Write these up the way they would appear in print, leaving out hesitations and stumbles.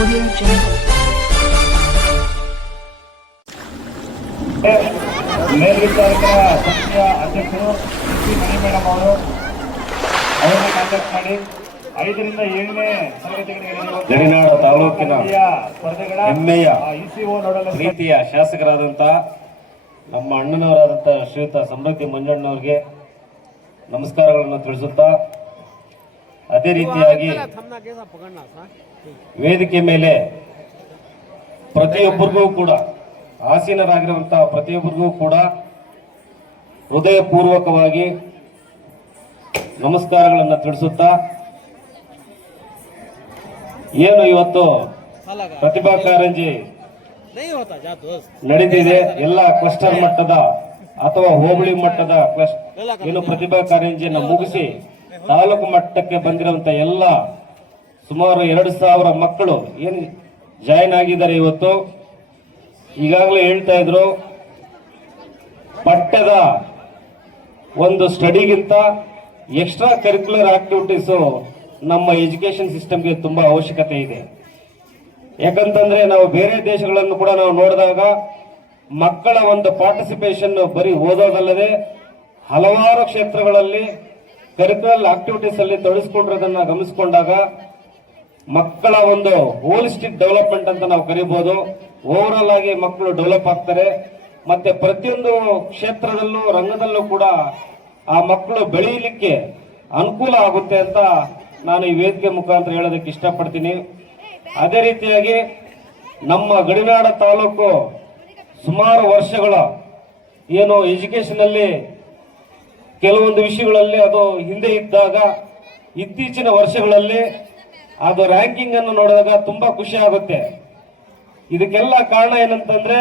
Audio Jungle. ಮೇಲ್ವಿಚಾರಕರ ಸಮಿತಿಯ ಅಧ್ಯಕ್ಷರು ಮಣಿ madam ಅವರು ಅವರನ್ನು ಕಾಂಟ್ಯಾಕ್ಟ್ ಮಾಡಿ 5ರಿಂದ 7ನೇ ತರಗತಿಗಳಿಗೆ ಗಡಿನಾಡ ತಾಲೂಕಿನ ಸ್ಪರ್ಧೆಗಳ ಹೆಮ್ಮೆಯ ಇಸಿಒ ನೋಡಲು ಪ್ರೀತಿಯ ಶಾಸಕರಾದಂತಹ ನಮ್ಮ ಅಣ್ಣನವರಾದಂತಹ ಶ್ರೀಯುತ ಸಮೃದ್ಧಿ ಮಂಜಣ್ಣವರಿಗೆ ನಮಸ್ಕಾರಗಳನ್ನು ತಿಳಿಸುತ್ತಾ, ಅದೇ ರೀತಿಯಾಗಿ ವೇದಿಕೆ ಮೇಲೆ ಪ್ರತಿಯೊಬ್ಬರಿಗೂ ಕೂಡ ಆಸೀನರಾಗಿರುವಂತಹ ಪ್ರತಿಯೊಬ್ಬರಿಗೂ ಕೂಡ ಹೃದಯಪೂರ್ವಕವಾಗಿ ನಮಸ್ಕಾರಗಳನ್ನು ತಿಳಿಸುತ್ತಾ, ಏನು ಇವತ್ತು ಪ್ರತಿಭಾ ಕಾರಂಜಿ ನಡೆದಿದೆ, ಎಲ್ಲ ಕ್ಲಸ್ಟರ್ ಮಟ್ಟದ ಅಥವಾ ಹೋಬಳಿ ಮಟ್ಟದ ಏನು ಪ್ರತಿಭಾ ಕಾರಂಜಿಯನ್ನು ಮುಗಿಸಿ ತಾಲೂಕು ಮಟ್ಟಕ್ಕೆ ಬಂದಿರುವಂತ ಎಲ್ಲ ಸುಮಾರು 2,000 ಮಕ್ಕಳು ಏನು ಜಾಯಿನ್ ಆಗಿದ್ದಾರೆ. ಇವತ್ತು ಈಗಾಗಲೇ ಹೇಳ್ತಾ ಇದ್ರು, ಪಠ್ಯದ ಒಂದು ಸ್ಟಡಿಗಿಂತ ಎಕ್ಸ್ಟ್ರಾ ಕರಿಕ್ಯುಲರ್ ಆಕ್ಟಿವಿಟೀಸು ನಮ್ಮ ಎಜುಕೇಶನ್ ಸಿಸ್ಟಮ್ಗೆ ತುಂಬಾ ಅವಶ್ಯಕತೆ ಇದೆ. ಯಾಕಂತಂದ್ರೆ ನಾವು ಬೇರೆ ದೇಶಗಳನ್ನು ಕೂಡ ನಾವು ನೋಡಿದಾಗ ಮಕ್ಕಳ ಒಂದು ಪಾರ್ಟಿಸಿಪೇಷನ್ ಬರೀ ಓದೋದಲ್ಲದೆ ಹಲವಾರು ಕ್ಷೇತ್ರಗಳಲ್ಲಿ ಕರಿಕ್ಯುಲರ್ ಆಕ್ಟಿವಿಟೀಸ್ ಅಲ್ಲಿ ತೊಡಗಿಸಿಕೊಂಡಿರೋದನ್ನ ಗಮನಿಸಿಕೊಂಡಾಗ ಮಕ್ಕಳ ಒಂದು ಹೋಲಿಸ್ಟಿಕ್ ಡೆವಲಪ್ಮೆಂಟ್ ಅಂತ ನಾವು ಕರೀಬಹುದು. ಓವರ್ ಆಲ್ ಆಗಿ ಮಕ್ಕಳು ಡೆವಲಪ್ ಆಗ್ತಾರೆ, ಮತ್ತೆ ಪ್ರತಿಯೊಂದು ಕ್ಷೇತ್ರದಲ್ಲೂ ರಂಗದಲ್ಲೂ ಕೂಡ ಆ ಮಕ್ಕಳು ಬೆಳೆಯಲಿಕ್ಕೆ ಅನುಕೂಲ ಆಗುತ್ತೆ ಅಂತ ನಾನು ಈ ವೇದಿಕೆ ಮುಖಾಂತರ ಹೇಳೋದಕ್ಕೆ ಇಷ್ಟಪಡ್ತೀನಿ. ಅದೇ ರೀತಿಯಾಗಿ ನಮ್ಮ ಗಡಿನಾಡ ತಾಲೂಕು ಸುಮಾರು ವರ್ಷಗಳ ಏನು ಎಜುಕೇಶನ್ ಅಲ್ಲಿ ಕೆಲವೊಂದು ವಿಷಯಗಳಲ್ಲಿ ಅದು ಹಿಂದೆ ಇದ್ದಾಗ ಇತ್ತೀಚಿನ ವರ್ಷಗಳಲ್ಲಿ ಅದು ರ್ಯಾಂಕಿಂಗ್ ಅನ್ನು ನೋಡಿದಾಗ ತುಂಬಾ ಖುಷಿ ಆಗುತ್ತೆ. ಇದಕ್ಕೆಲ್ಲ ಕಾರಣ ಏನಂತಂದ್ರೆ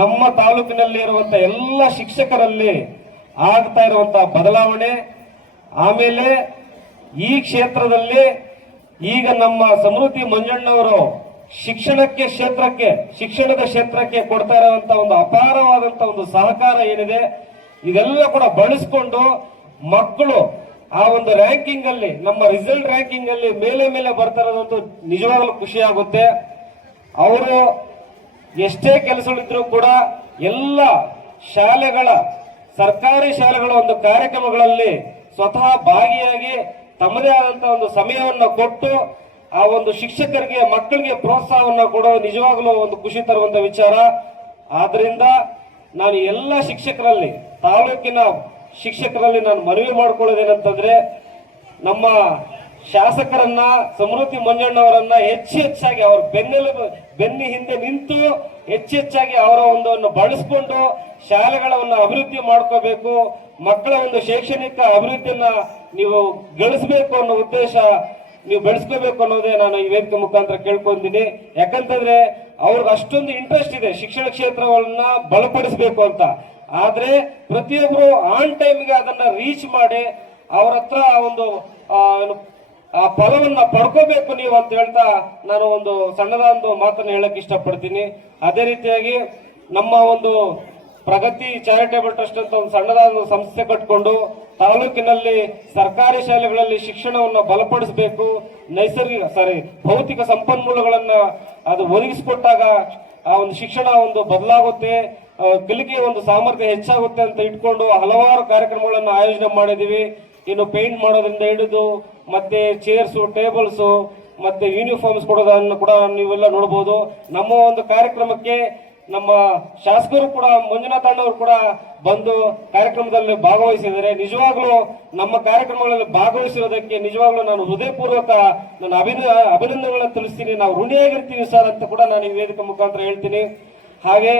ನಮ್ಮ ತಾಲೂಕಿನಲ್ಲಿ ಇರುವಂತಹ ಎಲ್ಲ ಶಿಕ್ಷಕರಲ್ಲಿ ಆಗ್ತಾ ಇರುವಂತಹ ಬದಲಾವಣೆ, ಆಮೇಲೆ ಈ ಕ್ಷೇತ್ರದಲ್ಲಿ ಈಗ ನಮ್ಮ ಸಮೃದ್ಧಿ ಮಂಜಣ್ಣವರು ಶಿಕ್ಷಣದ ಕ್ಷೇತ್ರಕ್ಕೆ ಕೊಡ್ತಾ ಇರುವಂತಹ ಒಂದು ಅಪಾರವಾದಂತಹ ಒಂದು ಸಹಕಾರ ಏನಿದೆ, ಇದೆಲ್ಲ ಕೂಡ ಬಳಸಿಕೊಂಡು ಮಕ್ಕಳು ಆ ಒಂದು ರ್ಯಾಂಕಿಂಗ್ ಅಲ್ಲಿ, ನಮ್ಮ ರಿಸಲ್ಟ್ ರ್ಯಾಂಕಿಂಗ್ ಅಲ್ಲಿ ಮೇಲೆ ಬರ್ತಾ ಇರೋದಂತೂ ನಿಜವಾಗ್ಲೂ ಖುಷಿ ಆಗುತ್ತೆ. ಅವರು ಎಷ್ಟೇ ಕೆಲಸಗಳಿದ್ರು ಕೂಡ ಎಲ್ಲ ಸರ್ಕಾರಿ ಶಾಲೆಗಳ ಒಂದು ಕಾರ್ಯಕ್ರಮಗಳಲ್ಲಿ ಸ್ವತಃ ಭಾಗಿಯಾಗಿ ತಮ್ಮದೇ ಆದಂತಹ ಒಂದು ಸಮಯವನ್ನು ಕೊಟ್ಟು ಆ ಒಂದು ಶಿಕ್ಷಕರಿಗೆ ಮಕ್ಕಳಿಗೆ ಪ್ರೋತ್ಸಾಹವನ್ನು ಕೊಡೋದು ನಿಜವಾಗ್ಲೂ ಒಂದು ಖುಷಿ ತರುವಂತ ವಿಚಾರ. ಆದ್ರಿಂದ ನಾನು ಎಲ್ಲ ಶಿಕ್ಷಕರಲ್ಲಿ, ತಾಲೂಕಿನ ಶಿಕ್ಷಕರಲ್ಲಿ ನಾನು ಮನವಿ ಮಾಡ್ಕೊಳ್ಳೋದೇನಂತಂದ್ರೆ, ನಮ್ಮ ಶಾಸಕರನ್ನ ಸಮೃದ್ಧಿ ಮಂಜಣ್ಣವರನ್ನ ಹೆಚ್ಚಾಗಿ ಅವ್ರ ಬೆನ್ನಿ ಹಿಂದೆ ನಿಂತು ಹೆಚ್ಚಾಗಿ ಅವರ ಒಂದನ್ನು ಬಳಸಿಕೊಂಡು ಶಾಲೆಗಳನ್ನ ಅಭಿವೃದ್ಧಿ ಮಾಡ್ಕೋಬೇಕು, ಮಕ್ಕಳ ಒಂದು ಶೈಕ್ಷಣಿಕ ಅಭಿವೃದ್ಧಿಯನ್ನ ನೀವು ಗಳಿಸಬೇಕು ಅನ್ನೋ ಉದ್ದೇಶ, ನೀವು ಬೆಳೆಸ್ಕೋಬೇಕು ಅನ್ನೋದೇ ನಾನು ಈ ವೇದಿಕೆ ಮುಖಾಂತರ ಕೇಳ್ಕೊಂಡಿದ್ದೀನಿ. ಯಾಕಂತಂದ್ರೆ ಅವ್ರಿಗೆ ಅಷ್ಟೊಂದು ಇಂಟ್ರೆಸ್ಟ್ ಇದೆ ಶಿಕ್ಷಣ ಕ್ಷೇತ್ರವನ್ನ ಬಲಪಡಿಸಬೇಕು ಅಂತ. ಆದ್ರೆ ಪ್ರತಿಯೊಬ್ಬರು ಆನ್ ಟೈಮ್ಗೆ ಅದನ್ನ ರೀಚ್ ಮಾಡಿ ಅವ್ರ ಹತ್ರ ಒಂದು ಆ ಫಲವನ್ನ ಪಡ್ಕೋಬೇಕು ನೀವು ಅಂತ ಹೇಳ್ತಾ ನಾನು ಒಂದು ಸಣ್ಣದ ಒಂದು ಮಾತನ್ನು ಹೇಳಕ್ ಇಷ್ಟಪಡ್ತೀನಿ. ಅದೇ ರೀತಿಯಾಗಿ ನಮ್ಮ ಒಂದು ಪ್ರಗತಿ ಚಾರಿಟೇಬಲ್ ಟ್ರಸ್ಟ್ ಅಂತ ಒಂದು ಸಣ್ಣದಾದ ಸಂಸ್ಥೆ ಕಟ್ಕೊಂಡು ತಾಲೂಕಿನಲ್ಲಿ ಸರ್ಕಾರಿ ಶಾಲೆಗಳಲ್ಲಿ ಶಿಕ್ಷಣವನ್ನು ಬಲಪಡಿಸಬೇಕು, ಭೌತಿಕ ಸಂಪನ್ಮೂಲಗಳನ್ನ ಅದು ಒದಗಿಸಿಕೊಟ್ಟಾಗ ಆ ಒಂದು ಶಿಕ್ಷಣ ಒಂದು ಬದಲಾಗುತ್ತೆ, ಕಲಿಕೆಯ ಒಂದು ಸಾಮರ್ಥ್ಯ ಹೆಚ್ಚಾಗುತ್ತೆ ಅಂತ ಇಟ್ಕೊಂಡು ಹಲವಾರು ಕಾರ್ಯಕ್ರಮಗಳನ್ನು ಆಯೋಜನೆ ಮಾಡಿದೀವಿ. ಇನ್ನು ಪೇಂಟ್ ಮಾಡೋದ್ರಿಂದ ಹಿಡಿದು ಮತ್ತೆ ಚೇರ್ಸು, ಟೇಬಲ್ಸು, ಮತ್ತೆ ಯೂನಿಫಾರ್ಮ್ಸ್ ಕೊಡೋದನ್ನು ಕೂಡ ನೀವೆಲ್ಲ ನೋಡಬಹುದು. ನಮ್ಮ ಒಂದು ಕಾರ್ಯಕ್ರಮಕ್ಕೆ ನಮ್ಮ ಶಾಸಕರು ಕೂಡ, ಮಂಜುನಾಥ್ ಅಣ್ಣವರು ಕೂಡ ಬಂದು ಕಾರ್ಯಕ್ರಮದಲ್ಲಿ ಭಾಗವಹಿಸಿದ್ದಾರೆ. ನಿಜವಾಗ್ಲೂ ನಮ್ಮ ಕಾರ್ಯಕ್ರಮಗಳಲ್ಲಿ ಭಾಗವಹಿಸಿರೋದಕ್ಕೆ ನಿಜವಾಗ್ಲೂ ನಾನು ಹೃದಯಪೂರ್ವಕ ನನ್ನ ಅಭಿನಂದನೆಗಳನ್ನು ತಿಳಿಸ್ತೀನಿ. ನಾವು ಋಣಿಯಾಗಿರ್ತೀವಿ ಸರ್ ಅಂತ ಕೂಡ ನಾನು ಈ ವೇದಿಕೆ ಮುಖಾಂತರ ಹೇಳ್ತೀನಿ. ಹಾಗೆ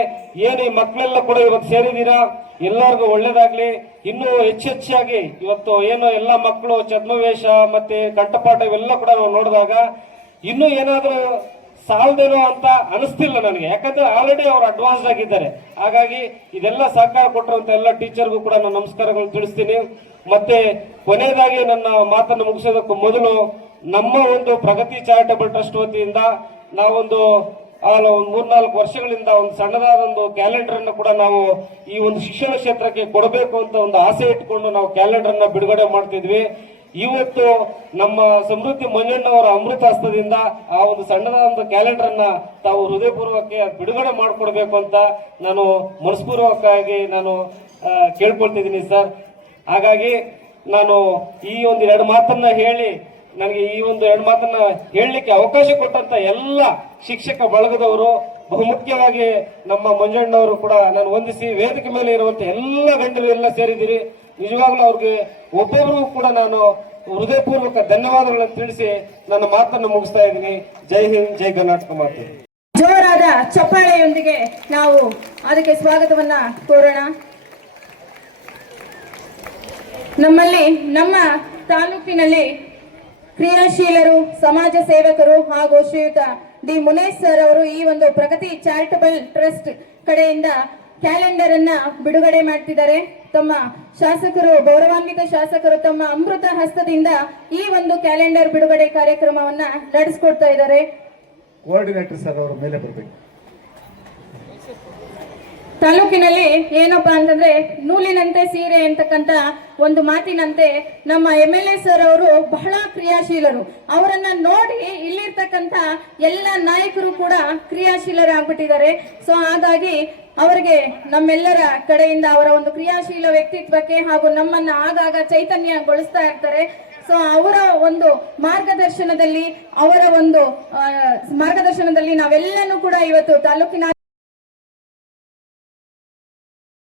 ಏನು ಈ ಮಕ್ಕಳೆಲ್ಲ ಕೂಡ ಇವತ್ತು ಸೇರಿದ್ದೀರಾ, ಎಲ್ಲರಿಗೂ ಒಳ್ಳೇದಾಗ್ಲಿ. ಇನ್ನೂ ಹೆಚ್ಚಾಗಿ ಇವತ್ತು ಏನು ಎಲ್ಲ ಮಕ್ಕಳು ಛದ್ಮವೇಷ ಮತ್ತೆ ಕಂಠಪಾಠ ಇವೆಲ್ಲ ಕೂಡ ನಾವು ನೋಡಿದಾಗ ಇನ್ನೂ ಏನಾದ್ರೂ ಸಾಲದೇನೋ ಅಂತ ಅನಿಸ್ತಿಲ್ಲ ನನಗೆ. ಯಾಕಂದ್ರೆ ಆಲ್ರೆಡಿ ಅವರು ಅಡ್ವಾನ್ಸ್ ಆಗಿದ್ದಾರೆ. ಹಾಗಾಗಿ ಇದೆಲ್ಲ ಸಹಕಾರ ಕೊಟ್ಟಿರುವಂತ ಎಲ್ಲ ಟೀಚರ್ಗೂ ಕೂಡ ನಾನು ನಮಸ್ಕಾರಗಳು ತಿಳಿಸ್ತೀನಿ. ಮತ್ತೆ ಕೊನೆಯದಾಗಿ ನನ್ನ ಮಾತನ್ನು ಮುಗಿಸೋದಕ್ಕೂ ಮೊದಲು ನಮ್ಮ ಒಂದು ಪ್ರಗತಿ ಚಾರಿಟೇಬಲ್ ಟ್ರಸ್ಟ್ ವತಿಯಿಂದ ನಾವೊಂದು 3-4 ವರ್ಷಗಳಿಂದ ಒಂದು ಸಣ್ಣದಾದ ಒಂದು ಕ್ಯಾಲೆಂಡರ್ ಅನ್ನು ಕೂಡ ನಾವು ಈ ಒಂದು ಶಿಕ್ಷಣ ಕ್ಷೇತ್ರಕ್ಕೆ ಕೊಡಬೇಕು ಅಂತ ಒಂದು ಆಸೆ ಇಟ್ಕೊಂಡು ನಾವು ಕ್ಯಾಲೆಂಡರ್ ಅನ್ನ ಬಿಡುಗಡೆ ಮಾಡ್ತಿದ್ವಿ. ಇವತ್ತು ನಮ್ಮ ಸಮೃದ್ಧಿ ಮಂಜಣ್ಣವರ ಅಮೃತ ಹಸ್ತದಿಂದ ಆ ಒಂದು ಸಣ್ಣದ ಒಂದು ಕ್ಯಾಲೆಂಡರ್ ಅನ್ನ ತಾವು ಹೃದಯಪೂರ್ವಕ ಬಿಡುಗಡೆ ಮಾಡಿಕೊಡ್ಬೇಕು ಅಂತ ನಾನು ಮನಸ್ಪೂರ್ವಕವಾಗಿ ನಾನು ಕೇಳ್ಕೊಳ್ತಿದ್ದೀನಿ ಸರ್. ಹಾಗಾಗಿ ನಾನು ಈ ಒಂದು ಎರಡು ಮಾತನ್ನ ಹೇಳಿ ನನಗೆ ಈ ಒಂದು ಎರಡು ಮಾತನ್ನ ಹೇಳಲಿಕ್ಕೆ ಅವಕಾಶ ಕೊಟ್ಟಂತ ಎಲ್ಲ ಶಿಕ್ಷಕ ಬಳಗದವರು, ಬಹುಮುಖ್ಯವಾಗಿ ನಮ್ಮ ಮಂಜಣ್ಣವರು ಕೂಡ ನಾನು ವಂದಿಸಿ, ವೇದಿಕೆ ಮೇಲೆ ಇರುವಂತ ಎಲ್ಲ ಗಣ್ಯರು ಎಲ್ಲ ಸೇರಿದ್ದೀರಿ. ನಿಜವಾಗ್ಲೂ ಅವ್ರಿಗೆ ಒಬ್ಬೊಬ್ಬರು ಕೂಡ ನಾನು ಹೃದಯಪೂರ್ವಕ ಧನ್ಯವಾದಗಳನ್ನು ತಿಳಿಸಿ ನನ್ನ ಮಾತನ್ನು ಮುಗಿಸ್ತಾ ಇದ್ದೀನಿ. ಜೈ ಹಿಂದ್, ಜೈ ಕರ್ನಾಟಕ ಮಾತು. ಜೋರಾದ ಚಪ್ಪಾಳೆಯೊಂದಿಗೆ ನಾವು ಅದಕ್ಕೆ ಸ್ವಾಗತವನ್ನ ಕೋರೋಣ. ನಮ್ಮ ತಾಲೂಕಿನಲ್ಲಿ ಕ್ರಿಯಾಶೀಲರು, ಸಮಾಜ ಸೇವಕರು ಹಾಗೂ ಶ್ರೀಯುತ ಡಿ ಮುನೇಶ್ ಸರ್ ಅವರು ಈ ಒಂದು ಪ್ರಗತಿ ಚಾರಿಟಬಲ್ ಟ್ರಸ್ಟ್ ಕಡೆಯಿಂದ ಕ್ಯಾಲೆಂಡರ್ ಅನ್ನ ಬಿಡುಗಡೆ ಮಾಡ್ತಿದ್ದಾರೆ. ತಮ್ಮ ಶಾಸಕರು, ಗೌರವಾನ್ವಿತ ಶಾಸಕರು ತಮ್ಮ ಅಮೃತ ಹಸ್ತದಿಂದ ಈ ಒಂದು ಕ್ಯಾಲೆಂಡರ್ ಬಿಡುಗಡೆ ಕಾರ್ಯಕ್ರಮವನ್ನ ನಡೆಸಿಕೊಡ್ತಾ ಇದ್ದಾರೆ. ಕೋಆರ್ಡಿನೇಟರ್ ಸರ್ ಅವರ ಮೇಲೆ ಬರಬೇಕು. ತಾಲೂಕಿನಲ್ಲಿ ಏನಪ್ಪಾ ಅಂತಂದ್ರೆ ನೂಲಿನಂತೆ ಸೀರೆ ಅಂತಕ್ಕಂತ ಒಂದು ಮಾತಿನಂತೆ ನಮ್ಮ MLA ಸರ್ ಅವರು ಬಹಳ ಕ್ರಿಯಾಶೀಲರು. ಅವರನ್ನ ನೋಡಿ ಇಲ್ಲಿರ್ತಕ್ಕಂಥ ಎಲ್ಲ ನಾಯಕರು ಕೂಡ ಕ್ರಿಯಾಶೀಲರಾಗ್ಬಿಟ್ಟಿದ್ದಾರೆ. ಸೊ ಹಾಗಾಗಿ ಅವರಿಗೆ ನಮ್ಮೆಲ್ಲರ ಕಡೆಯಿಂದ ಅವರ ಒಂದು ಕ್ರಿಯಾಶೀಲ ವ್ಯಕ್ತಿತ್ವಕ್ಕೆ ಹಾಗೂ ನಮ್ಮನ್ನ ಆಗಾಗ ಚೈತನ್ಯಗೊಳಿಸ್ತಾ ಇರ್ತಾರೆ. ಸೊ ಅವರ ಒಂದು ಮಾರ್ಗದರ್ಶನದಲ್ಲಿ ನಾವೆಲ್ಲನೂ ಕೂಡ ಇವತ್ತು ತಾಲೂಕಿನ